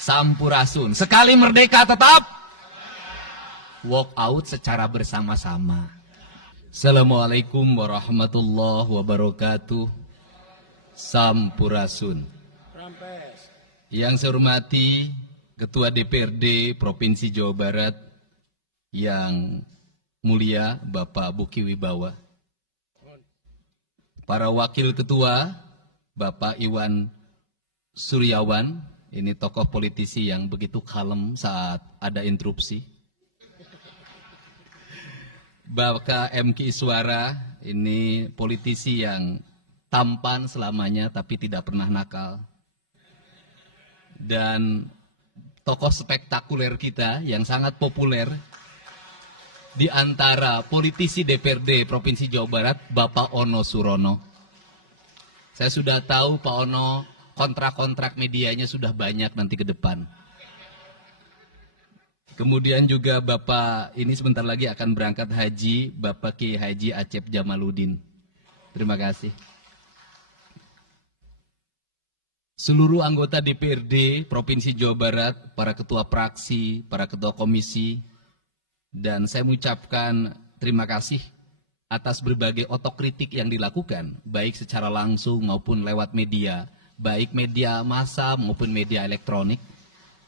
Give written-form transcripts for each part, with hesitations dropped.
Sampurasun. Sekali merdeka tetap walk out secara bersama-sama. Assalamualaikum warahmatullahi wabarakatuh. Sampurasun. Yang saya hormati Ketua DPRD Provinsi Jawa Barat yang mulia Bapak Buki Wibawa, para wakil ketua Bapak Iwan Suryawan, ini tokoh politisi yang begitu kalem saat ada interupsi. Bapak MK Iswara, ini politisi yang tampan selamanya tapi tidak pernah nakal. Dan tokoh spektakuler kita yang sangat populer di antara politisi DPRD Provinsi Jawa Barat, Bapak Ono Surono. Saya sudah tahu Pak Ono kontrak-kontrak medianya sudah banyak nanti ke depan. Kemudian juga Bapak ini sebentar lagi akan berangkat haji, Bapak Kiai Haji Acep Jamaluddin. Terima kasih. Seluruh anggota DPRD Provinsi Jawa Barat, para ketua praksi, para ketua komisi, dan saya mengucapkan terima kasih atas berbagai otokritik yang dilakukan, baik secara langsung maupun lewat media, baik media massa maupun media elektronik.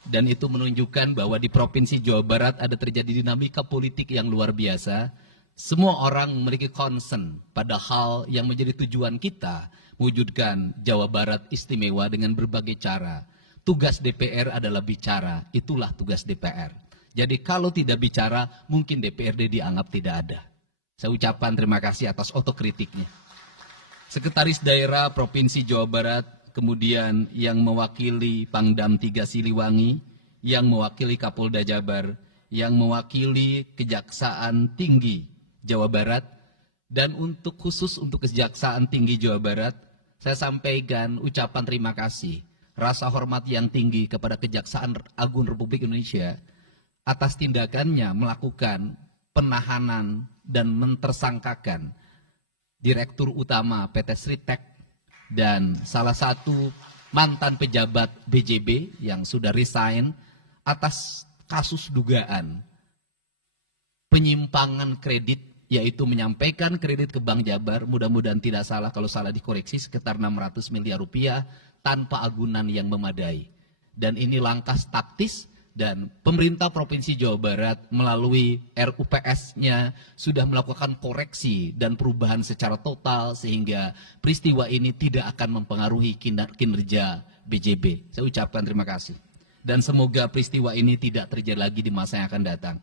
Dan itu menunjukkan bahwa di Provinsi Jawa Barat ada terjadi dinamika politik yang luar biasa. Semua orang memiliki concern pada hal yang menjadi tujuan kita, mewujudkan Jawa Barat istimewa dengan berbagai cara. Tugas DPR adalah bicara, itulah tugas DPR. Jadi kalau tidak bicara, mungkin DPRD dianggap tidak ada. Saya ucapkan terima kasih atas otokritiknya. Sekretaris Daerah Provinsi Jawa Barat, kemudian yang mewakili Pangdam 3 Siliwangi, yang mewakili Kapolda Jabar, yang mewakili Kejaksaan Tinggi Jawa Barat, dan untuk khusus untuk Kejaksaan Tinggi Jawa Barat, saya sampaikan ucapan terima kasih, rasa hormat yang tinggi kepada Kejaksaan Agung Republik Indonesia atas tindakannya melakukan penahanan dan mentersangkakan Direktur Utama PT Sritek dan salah satu mantan pejabat BJB yang sudah resign atas kasus dugaan penyimpangan kredit, yaitu menyampaikan kredit ke Bank Jabar, mudah-mudahan tidak salah, kalau salah dikoreksi, sekitar 600 miliar rupiah tanpa agunan yang memadai. Dan ini langkah taktis, dan pemerintah Provinsi Jawa Barat melalui RUPS-nya sudah melakukan koreksi dan perubahan secara total sehingga peristiwa ini tidak akan mempengaruhi kinerja BJB. Saya ucapkan terima kasih. Dan semoga peristiwa ini tidak terjadi lagi di masa yang akan datang.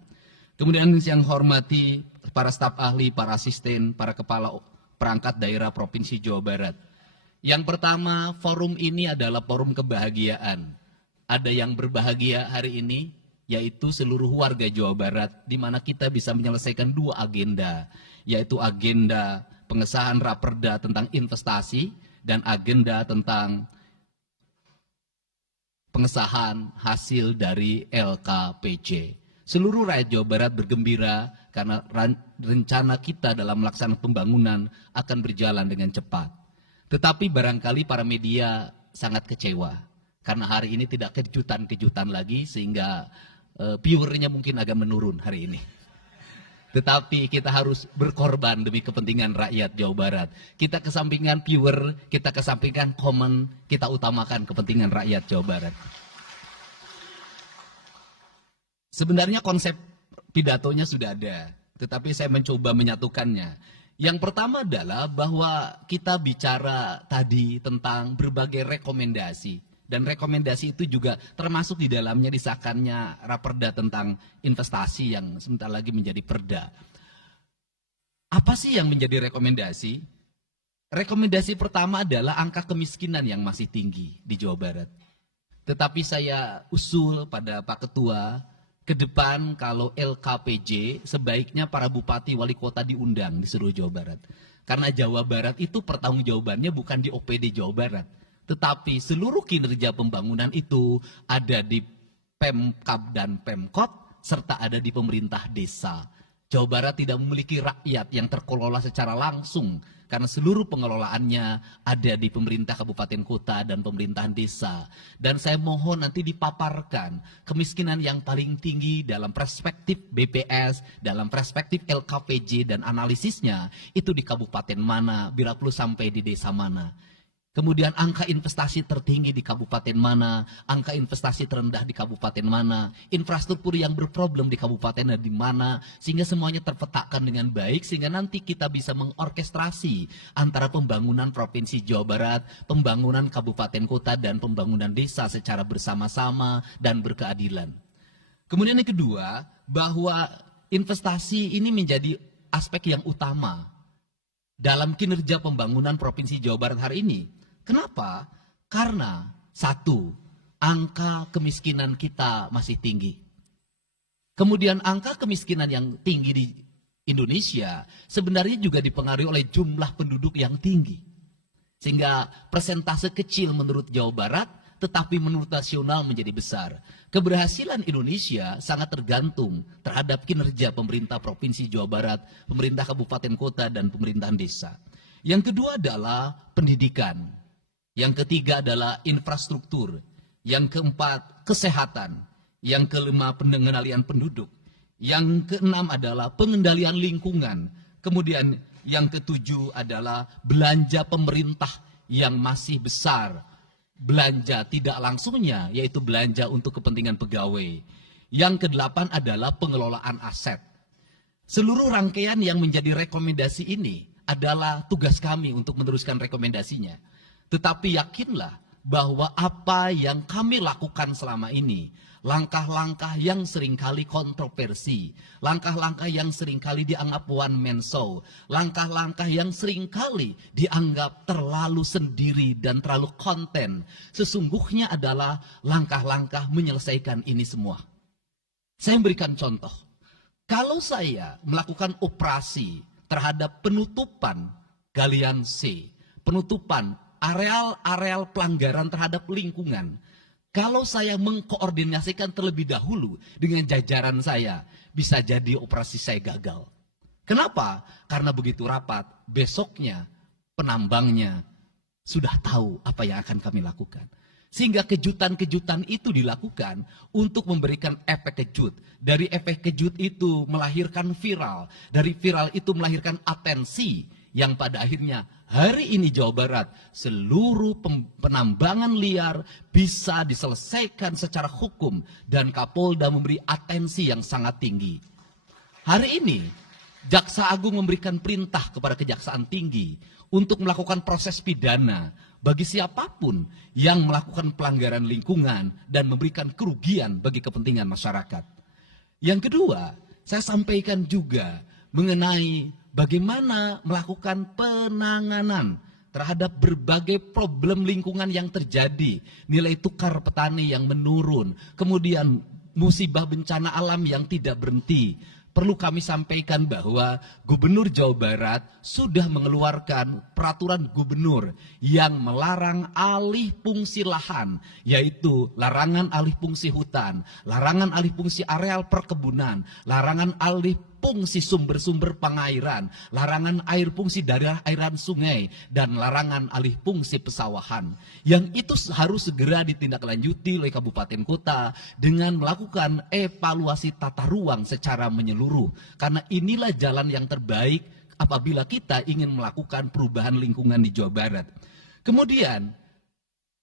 Kemudian yang hormati para staf ahli, para asisten, para kepala perangkat daerah Provinsi Jawa Barat. Yang pertama, forum ini adalah forum kebahagiaan. Ada yang berbahagia hari ini, yaitu seluruh warga Jawa Barat, di mana kita bisa menyelesaikan dua agenda, yaitu agenda pengesahan Raperda tentang investasi dan agenda tentang pengesahan hasil dari LKPJ. Seluruh rakyat Jawa Barat bergembira karena rencana kita dalam melaksanakan pembangunan akan berjalan dengan cepat. Tetapi barangkali para media sangat kecewa. Karena hari ini tidak kejutan-kejutan lagi sehingga viewernya mungkin agak menurun hari ini. Tetapi kita harus berkorban demi kepentingan rakyat Jawa Barat. Kita kesampingkan viewer, kita kesampingkan komen, kita utamakan kepentingan rakyat Jawa Barat. Sebenarnya konsep pidatonya sudah ada, tetapi saya mencoba menyatukannya. Yang pertama adalah bahwa kita bicara tadi tentang berbagai rekomendasi. Dan rekomendasi itu juga termasuk di dalamnya disahkannya Raperda tentang investasi yang sebentar lagi menjadi perda. Apa sih yang menjadi rekomendasi? Rekomendasi pertama adalah angka kemiskinan yang masih tinggi di Jawa Barat. Tetapi saya usul pada Pak Ketua, ke depan kalau LKPJ sebaiknya para bupati wali kota diundang di seluruh Jawa Barat. Karena Jawa Barat itu pertanggungjawabannya bukan di OPD Jawa Barat. Tetapi seluruh kinerja pembangunan itu ada di Pemkab dan Pemkot, serta ada di pemerintah desa. Jawa Barat tidak memiliki rakyat yang terkelola secara langsung karena seluruh pengelolaannya ada di pemerintah kabupaten kota dan pemerintahan desa. Dan saya mohon nanti dipaparkan kemiskinan yang paling tinggi dalam perspektif BPS, dalam perspektif LKPJ dan analisisnya itu di kabupaten mana, bila perlu sampai di desa mana. Kemudian angka investasi tertinggi di kabupaten mana, angka investasi terendah di kabupaten mana, infrastruktur yang berproblem di kabupaten di mana, sehingga semuanya terpetakan dengan baik, sehingga nanti kita bisa mengorkestrasi antara pembangunan Provinsi Jawa Barat, pembangunan kabupaten kota, dan pembangunan desa secara bersama-sama dan berkeadilan. Kemudian yang kedua, bahwa investasi ini menjadi aspek yang utama dalam kinerja pembangunan Provinsi Jawa Barat hari ini. Kenapa? Karena satu, angka kemiskinan kita masih tinggi. Kemudian angka kemiskinan yang tinggi di Indonesia sebenarnya juga dipengaruhi oleh jumlah penduduk yang tinggi. Sehingga persentase kecil menurut Jawa Barat, tetapi menurut nasional menjadi besar. Keberhasilan Indonesia sangat tergantung terhadap kinerja pemerintah Provinsi Jawa Barat, pemerintah kabupaten kota, dan pemerintahan desa. Yang kedua adalah pendidikan. Yang ketiga adalah infrastruktur. Yang keempat, kesehatan. Yang kelima, pengendalian penduduk. Yang keenam adalah pengendalian lingkungan. Kemudian yang ketujuh adalah belanja pemerintah yang masih besar. Belanja tidak langsungnya, yaitu belanja untuk kepentingan pegawai. Yang kedelapan adalah pengelolaan aset. Seluruh rangkaian yang menjadi rekomendasi ini adalah tugas kami untuk meneruskan rekomendasinya. Tetapi yakinlah bahwa apa yang kami lakukan selama ini, langkah-langkah yang seringkali kontroversi, langkah-langkah yang seringkali dianggap one man show, langkah-langkah yang seringkali dianggap terlalu sendiri dan terlalu konten, sesungguhnya adalah langkah-langkah menyelesaikan ini semua. Saya memberikan contoh. Kalau saya melakukan operasi terhadap penutupan galian C, penutupan areal-areal pelanggaran terhadap lingkungan, kalau saya mengkoordinasikan terlebih dahulu dengan jajaran saya, bisa jadi operasi saya gagal. Kenapa? Karena begitu rapat, besoknya penambangnya sudah tahu apa yang akan kami lakukan. Sehingga kejutan-kejutan itu dilakukan untuk memberikan efek kejut. Dari efek kejut itu melahirkan viral. Dari viral itu melahirkan atensi yang pada akhirnya hari ini Jawa Barat seluruh penambangan liar bisa diselesaikan secara hukum dan Kapolda memberi atensi yang sangat tinggi. Hari ini Jaksa Agung memberikan perintah kepada Kejaksaan Tinggi untuk melakukan proses pidana bagi siapapun yang melakukan pelanggaran lingkungan dan memberikan kerugian bagi kepentingan masyarakat. Yang kedua, saya sampaikan juga mengenai bagaimana melakukan penanganan terhadap berbagai problem lingkungan yang terjadi. Nilai tukar petani yang menurun, kemudian musibah bencana alam yang tidak berhenti. Perlu kami sampaikan bahwa Gubernur Jawa Barat sudah mengeluarkan peraturan gubernur yang melarang alih fungsi lahan, yaitu larangan alih fungsi hutan, larangan alih fungsi areal perkebunan, larangan alih fungsi sumber-sumber pengairan, larangan air fungsi daerah airan sungai, dan larangan alih fungsi pesawahan. Yang itu harus segera ditindaklanjuti oleh kabupaten kota dengan melakukan evaluasi tata ruang secara menyeluruh. Karena inilah jalan yang terbaik apabila kita ingin melakukan perubahan lingkungan di Jawa Barat. Kemudian,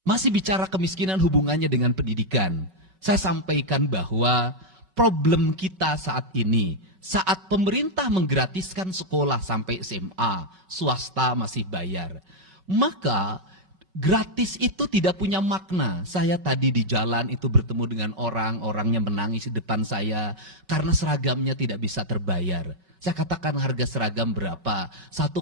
masih bicara kemiskinan hubungannya dengan pendidikan. Saya sampaikan bahwa problem kita saat ini, saat pemerintah menggratiskan sekolah sampai SMA, swasta masih bayar. Maka gratis itu tidak punya makna. Saya tadi di jalan itu bertemu dengan orang-orangnya menangis di depan saya karena seragamnya tidak bisa terbayar. Saya katakan harga seragam berapa? 1,5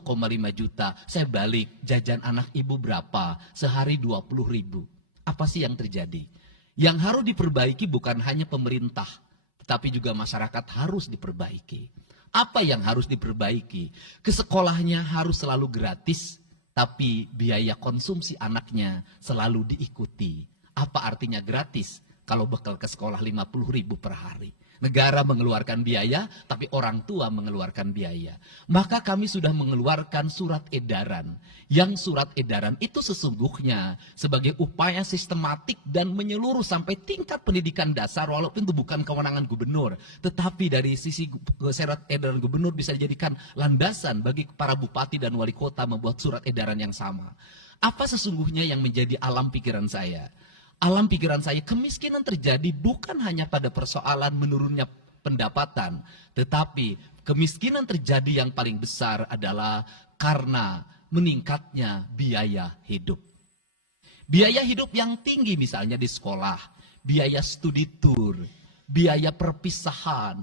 juta. Saya balik, jajan anak ibu berapa? Sehari 20.000. Apa sih yang terjadi? Yang harus diperbaiki bukan hanya pemerintah, tapi juga masyarakat harus diperbaiki. Apa yang harus diperbaiki? Ke sekolahnya harus selalu gratis, tapi biaya konsumsi anaknya selalu diikuti. Apa artinya gratis? Kalau bekal ke sekolah 50.000 per hari. Negara mengeluarkan biaya, tapi orang tua mengeluarkan biaya. Maka kami sudah mengeluarkan surat edaran. Yang surat edaran itu sesungguhnya sebagai upaya sistematik dan menyeluruh sampai tingkat pendidikan dasar, walaupun itu bukan kewenangan gubernur. Tetapi dari sisi surat edaran gubernur bisa dijadikan landasan bagi para bupati dan wali kota membuat surat edaran yang sama. Apa sesungguhnya yang menjadi alam pikiran saya? Alam pikiran saya, kemiskinan terjadi bukan hanya pada persoalan menurunnya pendapatan, tetapi kemiskinan terjadi yang paling besar adalah karena meningkatnya biaya hidup. Biaya hidup yang tinggi misalnya di sekolah, biaya studi tour, biaya perpisahan,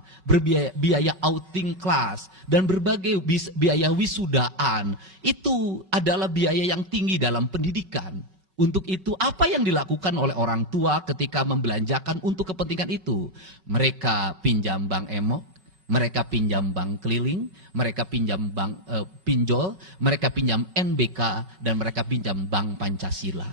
biaya outing kelas, dan berbagai biaya wisudaan, itu adalah biaya yang tinggi dalam pendidikan. Untuk itu, apa yang dilakukan oleh orang tua ketika membelanjakan untuk kepentingan itu? Mereka pinjam bank emok, mereka pinjam bank keliling, mereka pinjam bank pinjol, mereka pinjam NBK, dan mereka pinjam bank Pancasila.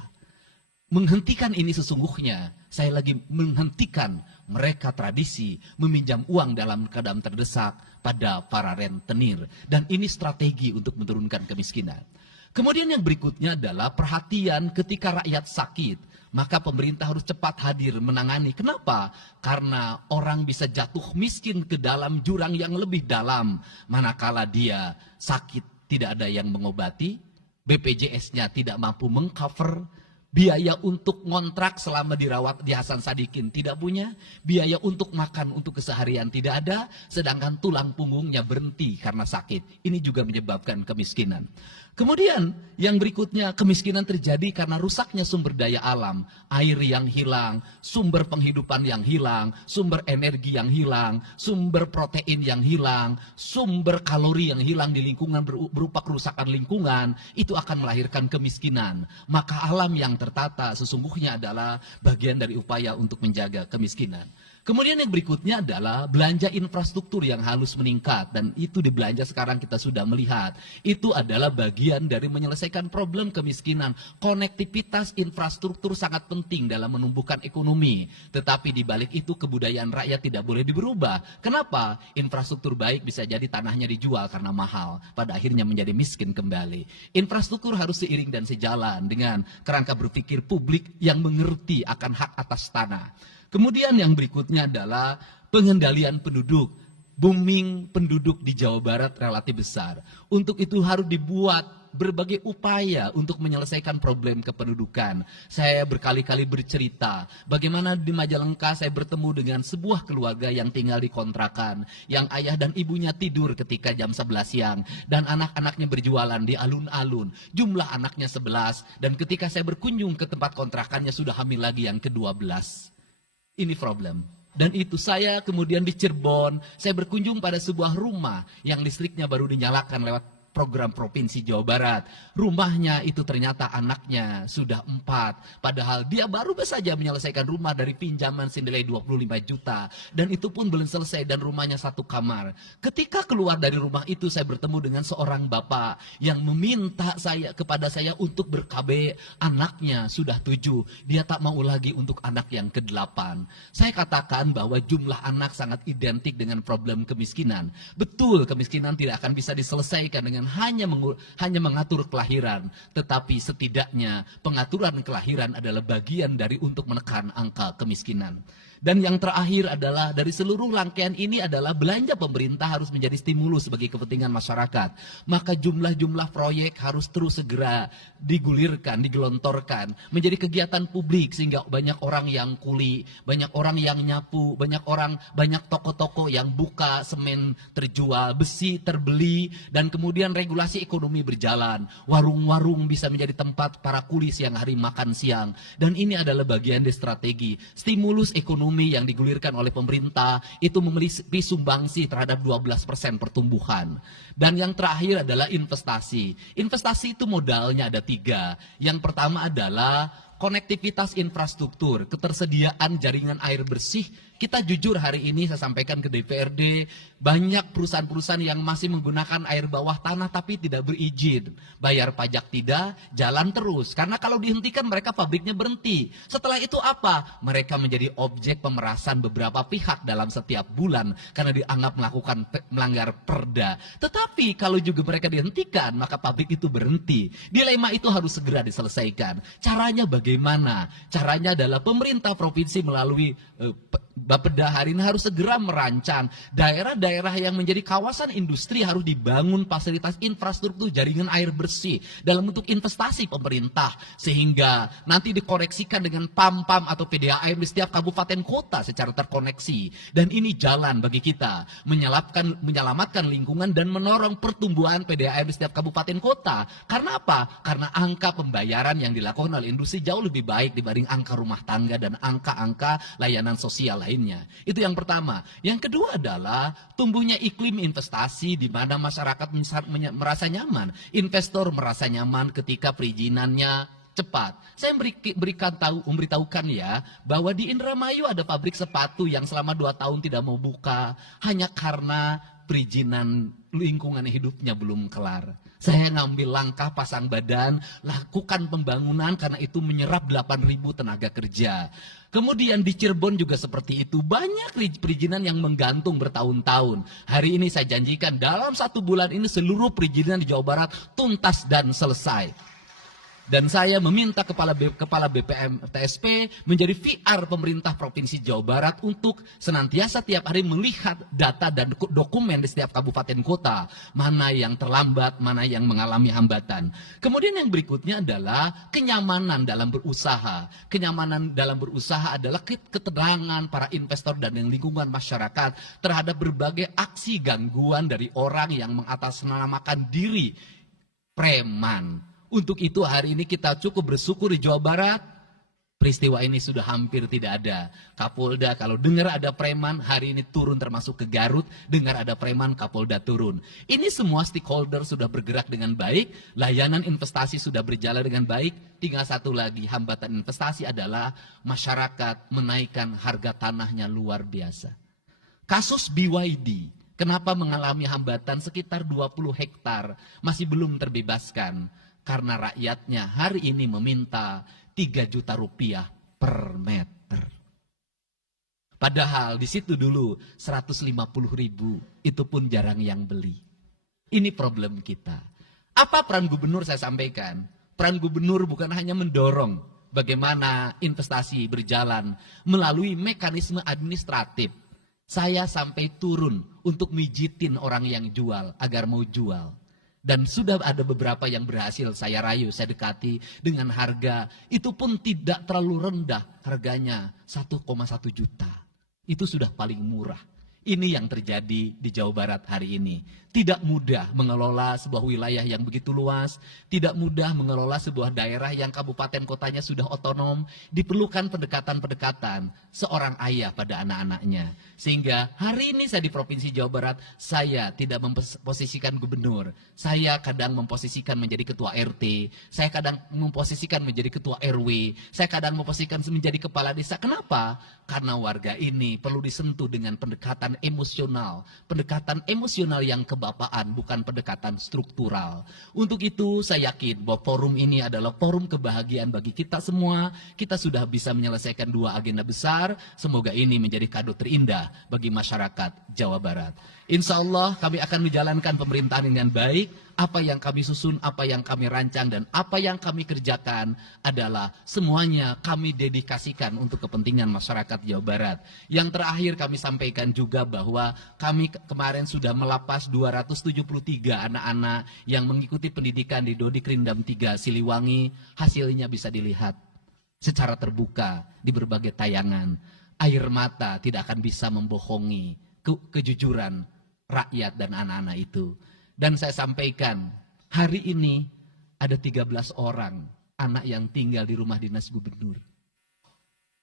Menghentikan ini sesungguhnya, saya lagi menghentikan mereka tradisi meminjam uang dalam keadaan terdesak pada para rentenir. Dan ini strategi untuk menurunkan kemiskinan. Kemudian yang berikutnya adalah perhatian ketika rakyat sakit. Maka pemerintah harus cepat hadir menangani. Kenapa? Karena orang bisa jatuh miskin ke dalam jurang yang lebih dalam. Manakala dia sakit tidak ada yang mengobati, BPJS-nya tidak mampu mengcover, biaya untuk ngontrak selama dirawat di Hasan Sadikin tidak punya, biaya untuk makan untuk keseharian tidak ada, sedangkan tulang punggungnya berhenti karena sakit. Ini juga menyebabkan kemiskinan. Kemudian yang berikutnya, kemiskinan terjadi karena rusaknya sumber daya alam, air yang hilang, sumber penghidupan yang hilang, sumber energi yang hilang, sumber protein yang hilang, sumber kalori yang hilang di lingkungan berupa kerusakan lingkungan, itu akan melahirkan kemiskinan. Maka alam yang tertata sesungguhnya adalah bagian dari upaya untuk menjaga kemiskinan. Kemudian yang berikutnya adalah belanja infrastruktur yang harus meningkat, dan itu di belanja sekarang kita sudah melihat. Itu adalah bagian dari menyelesaikan problem kemiskinan. Konektivitas infrastruktur sangat penting dalam menumbuhkan ekonomi. Tetapi di balik itu kebudayaan rakyat tidak boleh diberubah. Kenapa? Infrastruktur baik bisa jadi tanahnya dijual karena mahal. Pada akhirnya menjadi miskin kembali. Infrastruktur harus seiring dan sejalan dengan kerangka berpikir publik yang mengerti akan hak atas tanah. Kemudian yang berikutnya adalah pengendalian penduduk. Booming penduduk di Jawa Barat relatif besar. Untuk itu harus dibuat berbagai upaya untuk menyelesaikan problem kependudukan. Saya berkali-kali bercerita bagaimana di Majalengka saya bertemu dengan sebuah keluarga yang tinggal di kontrakan, yang ayah dan ibunya tidur ketika jam 11 siang dan anak-anaknya berjualan di alun-alun. Jumlah anaknya 11, dan ketika saya berkunjung ke tempat kontrakannya sudah hamil lagi yang ke-12. Ini problem. Dan itu saya kemudian di Cirebon, saya berkunjung pada sebuah rumah yang listriknya baru dinyalakan lewat program Provinsi Jawa Barat. Rumahnya itu ternyata anaknya sudah 4. Padahal dia baru saja menyelesaikan rumah dari pinjaman senilai 25 juta. Dan itu pun belum selesai dan rumahnya 1 kamar. Ketika keluar dari rumah itu saya bertemu dengan seorang bapak yang meminta kepada saya untuk ber-KB. Anaknya sudah 7. Dia tak mau lagi untuk anak yang ke-8. Saya katakan bahwa jumlah anak sangat identik dengan problem kemiskinan. Betul, kemiskinan tidak akan bisa diselesaikan dengan hanya mengatur kelahiran, tetapi setidaknya pengaturan kelahiran adalah bagian dari untuk menekan angka kemiskinan. Dan yang terakhir adalah dari seluruh rangkaian ini adalah belanja pemerintah harus menjadi stimulus bagi kepentingan masyarakat. Maka jumlah-jumlah proyek harus terus segera digulirkan, digelontorkan menjadi kegiatan publik sehingga banyak orang yang kuli, banyak orang yang nyapu, banyak toko-toko yang buka, semen terjual, besi terbeli, dan kemudian regulasi ekonomi berjalan. Warung-warung bisa menjadi tempat para kuli siang hari makan siang. Dan ini adalah bagian dari strategi stimulus ekonomi yang digulirkan oleh pemerintah itu memiliki sumbangsi terhadap 12% pertumbuhan. Dan yang terakhir adalah investasi. Investasi itu modalnya ada 3. Yang pertama adalah konektivitas infrastruktur, ketersediaan jaringan air bersih Kita jujur hari ini saya sampaikan ke DPRD, banyak perusahaan-perusahaan yang masih menggunakan air bawah tanah tapi tidak berizin. Bayar pajak tidak, jalan terus. Karena kalau dihentikan mereka pabriknya berhenti. Setelah itu apa? Mereka menjadi objek pemerasan beberapa pihak dalam setiap bulan karena dianggap melanggar perda. Tetapi kalau juga mereka dihentikan, maka pabrik itu berhenti. Dilema itu harus segera diselesaikan. Caranya bagaimana? Caranya adalah pemerintah provinsi melalui Bapeda hari ini harus segera merancang daerah-daerah yang menjadi kawasan industri harus dibangun fasilitas infrastruktur jaringan air bersih dalam bentuk investasi pemerintah sehingga nanti dikoreksikan dengan PAM-PAM atau PDAM di setiap kabupaten kota secara terkoneksi. Dan ini jalan bagi kita menyelamatkan lingkungan dan menorong pertumbuhan PDAM di setiap kabupaten kota. Karena apa? Karena angka pembayaran yang dilakukan oleh industri jauh lebih baik dibanding angka rumah tangga dan angka-angka layanan sosial lainnya. Itu yang pertama. Yang kedua adalah tumbuhnya iklim investasi di mana masyarakat merasa nyaman. Investor merasa nyaman ketika perizinannya cepat. Saya memberitahukan ya bahwa di Indramayu ada pabrik sepatu yang selama 2 tahun tidak mau buka hanya karena perizinan lingkungan hidupnya belum kelar. Saya ngambil langkah pasang badan, lakukan pembangunan karena itu menyerap 8.000 tenaga kerja. Kemudian di Cirebon juga seperti itu, banyak perizinan yang menggantung bertahun-tahun. Hari ini saya janjikan dalam 1 bulan ini seluruh perizinan di Jawa Barat tuntas dan selesai. Dan saya meminta kepala BPM TSP menjadi VR pemerintah Provinsi Jawa Barat untuk senantiasa tiap hari melihat data dan dokumen di setiap kabupaten kota. Mana yang terlambat, mana yang mengalami hambatan. Kemudian yang berikutnya adalah kenyamanan dalam berusaha. Kenyamanan dalam berusaha adalah keterangan para investor dan lingkungan masyarakat terhadap berbagai aksi gangguan dari orang yang mengatasnamakan diri preman. Untuk itu hari ini kita cukup bersyukur di Jawa Barat, peristiwa ini sudah hampir tidak ada. Kapolda kalau dengar ada preman, hari ini turun termasuk ke Garut, dengar ada preman, Kapolda turun. Ini semua stakeholder sudah bergerak dengan baik, layanan investasi sudah berjalan dengan baik, tinggal satu lagi hambatan investasi adalah masyarakat menaikkan harga tanahnya luar biasa. Kasus BYD, kenapa mengalami hambatan sekitar 20 hektar, masih belum terbebaskan. Karena rakyatnya hari ini meminta 3 juta rupiah per meter. Padahal di situ dulu 150.000, itu pun jarang yang beli. Ini problem kita. Apa peran gubernur saya sampaikan? Peran gubernur bukan hanya mendorong bagaimana investasi berjalan melalui mekanisme administratif. Saya sampai turun untuk mijitin orang yang jual agar mau jual. Dan sudah ada beberapa yang berhasil saya rayu, saya dekati dengan harga. Itu pun tidak terlalu rendah, harganya 1,1 juta. Itu sudah paling murah. Ini yang terjadi di Jawa Barat hari ini. Tidak mudah mengelola sebuah wilayah yang begitu luas. Tidak mudah mengelola sebuah daerah yang kabupaten kotanya sudah otonom. Diperlukan pendekatan-pendekatan seorang ayah pada anak-anaknya. Sehingga hari ini saya di Provinsi Jawa Barat, saya tidak memposisikan gubernur. Saya kadang memposisikan menjadi ketua RT. Saya kadang memposisikan menjadi ketua RW. Saya kadang memposisikan menjadi kepala desa. Kenapa? Karena warga ini perlu disentuh dengan pendekatan emosional. Pendekatan emosional yang kebapaan, bukan pendekatan struktural. Untuk itu saya yakin bahwa forum ini adalah forum kebahagiaan bagi kita semua. Kita sudah bisa menyelesaikan 2 agenda besar. Semoga ini menjadi kado terindah bagi masyarakat Jawa Barat. Insya Allah kami akan menjalankan pemerintahan dengan baik. Apa yang kami susun, apa yang kami rancang, dan apa yang kami kerjakan adalah semuanya kami dedikasikan untuk kepentingan masyarakat Jawa Barat. Yang terakhir kami sampaikan juga bahwa kami kemarin sudah melapas 273 anak-anak yang mengikuti pendidikan di Dodik Rindam 3 Siliwangi. Hasilnya bisa dilihat secara terbuka di berbagai tayangan. Air mata tidak akan bisa membohongi kejujuran rakyat dan anak-anak itu. Dan saya sampaikan, hari ini ada 13 orang anak yang tinggal di rumah dinas gubernur.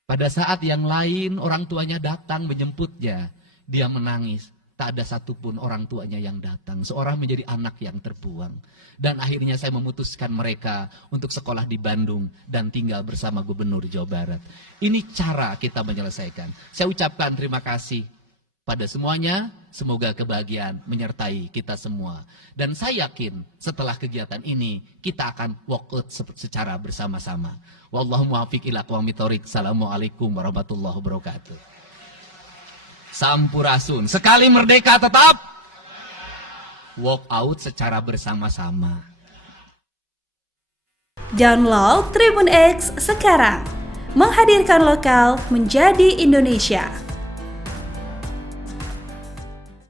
Pada saat yang lain orang tuanya datang menjemputnya, dia menangis. tak ada satupun orang tuanya yang datang. Seorang menjadi anak yang terbuang. Dan akhirnya saya memutuskan mereka untuk sekolah di Bandung dan tinggal bersama Gubernur Jawa Barat. Ini cara kita menyelesaikan. Saya ucapkan terima kasih pada semuanya. Semoga kebahagiaan menyertai kita semua. Dan saya yakin setelah kegiatan ini kita akan walk out secara bersama-sama. Wallahu muwaffiq ila aqwamit thoriq. Assalamualaikum warahmatullahi wabarakatuh. Sampurasun. Sekali merdeka tetap walk out secara bersama-sama. Download Tribun X sekarang. Menghadirkan lokal menjadi Indonesia.